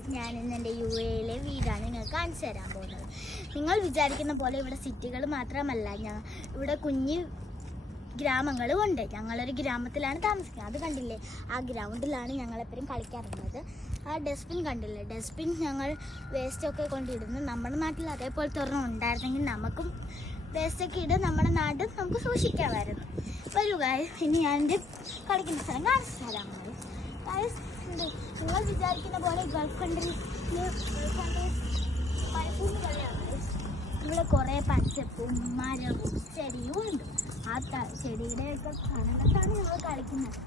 Guys, ഞാൻ ഇന്ന് എൻ്റെ UAE വീടാണ് നിങ്ങൾക്ക് കാണിച്ചു തരാൻ പോകുന്നത്. നിങ്ങൾ വിചാരിക്കുന്ന പോലെ ഇവിടെ സിറ്റികൾ മാത്രമല്ല, ഇവിടെ കുഞ്ഞു ഗ്രാമങ്ങളും ഉണ്ട്. ഞങ്ങളൊരു ഗ്രാമത്തിലാണ് താമസിക്കുന്നത്. അത് കണ്ടില്ലേ, ആ ഗ്രൗണ്ടിലാണ് ഞങ്ങളെപ്പോഴും കളിക്കാറുള്ളത്. ആ ഡസ്റ്റ്ബിൻ കണ്ടില്ലേ, ഡസ്റ്റ്ബിൻ ഞങ്ങൾ വേസ്റ്റൊക്കെ കൊണ്ടിടുന്നു. നമ്മുടെ നാട്ടിൽ അതേപോലത്തെ ഒരെണ്ണം ഉണ്ടായിരുന്നെങ്കിൽ നമുക്കും വേസ്റ്റൊക്കെ ഇട്ട് നമ്മുടെ നാട് നമുക്ക് സൂക്ഷിക്കാമായിരുന്നു. വരൂ ഗൈസ്, ഇനി ഞാൻ എൻ്റെ കളിക്കുന്ന സ്ഥലം കാണിച്ചു തരാം. ഗൈസ്, നിങ്ങൾ വിചാരിക്കുന്ന പോലെ ഗൾഫ് കൺട്രീസ് മരുഭൂമികളെയാണ്. ഇവിടെ കുറേ പച്ചപ്പും മരവും ചെടിയും ഉണ്ട്. ആ ചെടിയുടെയൊക്കെ തണലത്താണ് ഞങ്ങൾ കളിക്കുന്നത്.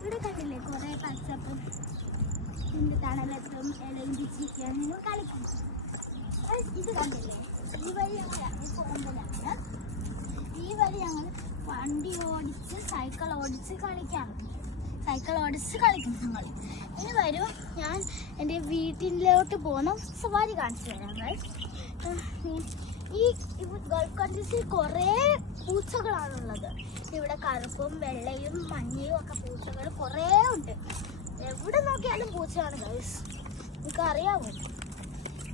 ഇവിടെ കണ്ടില്ലേ, കുറേ പച്ചപ്പും തണലത്തും ഇലയും പിച്ചിരിക്കുകയാണ് ഞങ്ങൾ കളിക്കുന്നത്. ഇത് കണ്ടില്ലേ, ഈ വഴി ഞങ്ങൾ പോകുമ്പോഴാണ് ഈ വഴി ഞങ്ങൾ വണ്ടി ഓടിച്ച് സൈക്കിൾ ഓടിച്ച് കളിക്കാറുണ്ട്. ഞങ്ങൾ ഇനി വരും, ഞാൻ എൻ്റെ വീട്ടിലോട്ട് പോകുന്ന സവാരി കാണിച്ചു തരാം. ഈ ഗൾഫ് കൺട്രീസിൽ കുറേ പൂച്ചകളാണുള്ളത്. ഇവിടെ കറുപ്പും വെള്ളയും മഞ്ഞയും ഒക്കെ പൂച്ചകൾ കുറേ ഉണ്ട്. എവിടെ നോക്കിയാലും പൂച്ചയാണ് ഗൈസ്, നിങ്ങൾക്കറിയാമോ?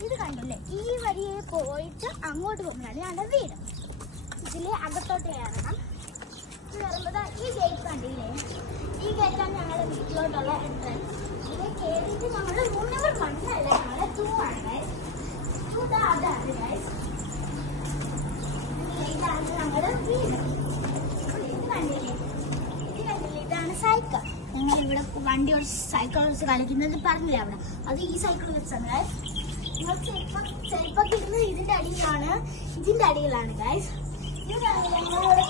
ഇത് കണ്ടില്ലേ, ഈ വഴിയെ പോയിട്ട് അങ്ങോട്ട് പോകുന്നതാണ് ഞങ്ങളുടെ വീട്. ഇതിലെ അകത്തോട്ട് കയറണം. കയറുമ്പോൾ ഈ ഗേറ്റ് കണ്ടില്ലേ, ഈ ഗേറ്റാണ് ഞങ്ങളുടെ വീട്ടിലോട്ടുള്ള എൻട്രൻസ്. ഇത് കയറിയിട്ട് ഞങ്ങൾ റൂം നമ്പർ 1 അല്ല, ഞങ്ങളുടെ 2 ആണ് ഗൈസ്. അതാണ് ഗൈസ്, ഇതാണ് ഞങ്ങളുടെ വീട്. ഇത് കണ്ടില്ലേ, ഇതാണ് സൈക്കിൾ. ഞങ്ങൾ ഇവിടെ വണ്ടി ഓടിച്ച് സൈക്കിൾ ഓടിച്ച് കളിക്കുന്നത് പറഞ്ഞില്ലേ അവിടെ, അത് ഈ സൈക്കിൾ വെച്ചാണ് ഗൈസ്. നിങ്ങൾ ചെരുപ്പൊക്കെ ഇരുന്ന് ഇതിൻ്റെ അടിയിലാണ് ഗൈസ്. ഇത് ഞങ്ങളിവിടെ